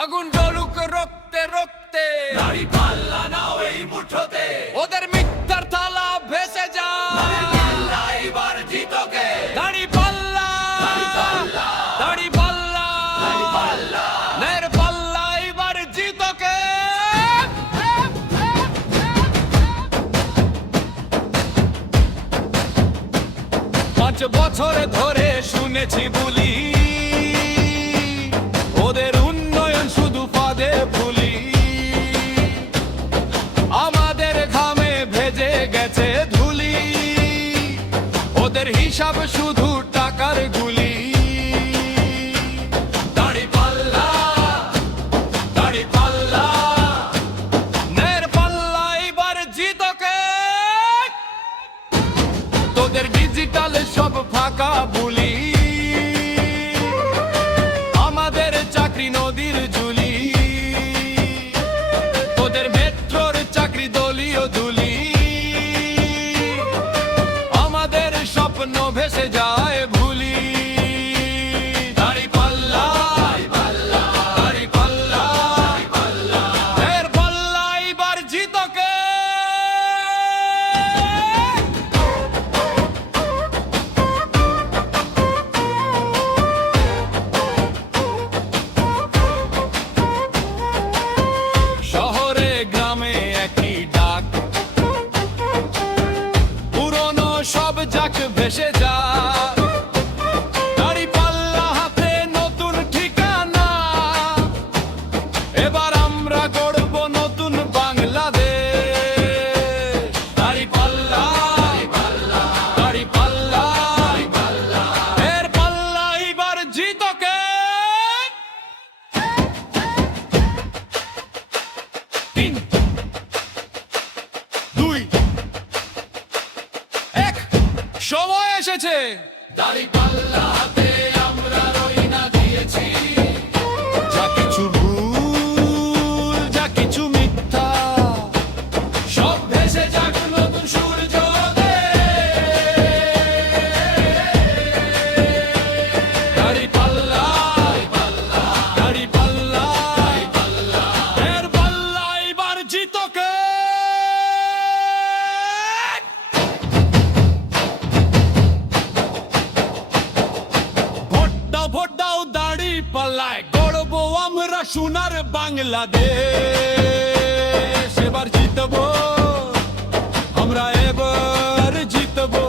আগুন জ্বলুক রক্তে রক্তে, দাড়ি পাল্লা নাও এই মুঠোতে, ওদের মিথ্যার থালা ভেসে যায়। এবার জিতোকে দাড়ি পাল্লা, দাড়ি পাল্লা, নের পাল্লা এবার জিতোকে। 5 বছর ধরে শুনেছি বলি, ওদের উন্নয়ন শুধু ফাঁদে ফুলি। আমাদের ঘামে ভেজে গেছে ধুলি, ওদের হিসাব শুধু টাকার গুলি। দাড়ি পাল্লা, দাড়ি পাল্লা, নের পাল্লা এবার জিতোকে। তোদের ডিজিটাল সব ফাঁকা বুলি, আমাদের চাকরি নদীর জুলি। তোদের মেট্রোর চাকরি দলীয় দুলি, আমাদের স্বপ্ন ভেসে যায় ভুলি। দাড়ি পাল্লা, দাড়ি পাল্লা, এর পাল্লা এবার জিতোকে। শহরে গ্রামে একই ডাক, পুরনো সব যাক ভেসে যায়। দাড়ি পাল্লা হাতে নতুন ঠিকানা, এবার আমরা গড়ব নতুন বাংলাদেশ। দাড়ি পাল্লা, দাড়ি পাল্লা, এর পাল্লা এবার জিতোকে। 3, 2, 1, সময় এসেছে। দাড়ি পাল্লা হাতে আমরা রইনা দিয়েছি, যা কিছু ভুল, যা কিছু মিথ্যা, সব ভেসে যাক নতুন সূর্য ওঠে। দাড়ি পাল্লা, দাড়ি পাল্লা, এর পাল্লা এবার জিতোকে। ভোট দাও দাড়ি পাল্লায়, গড়বো আমরা সোনার বাংলাদেশ। এবার জিতবো আমরা, এবার জিতবো।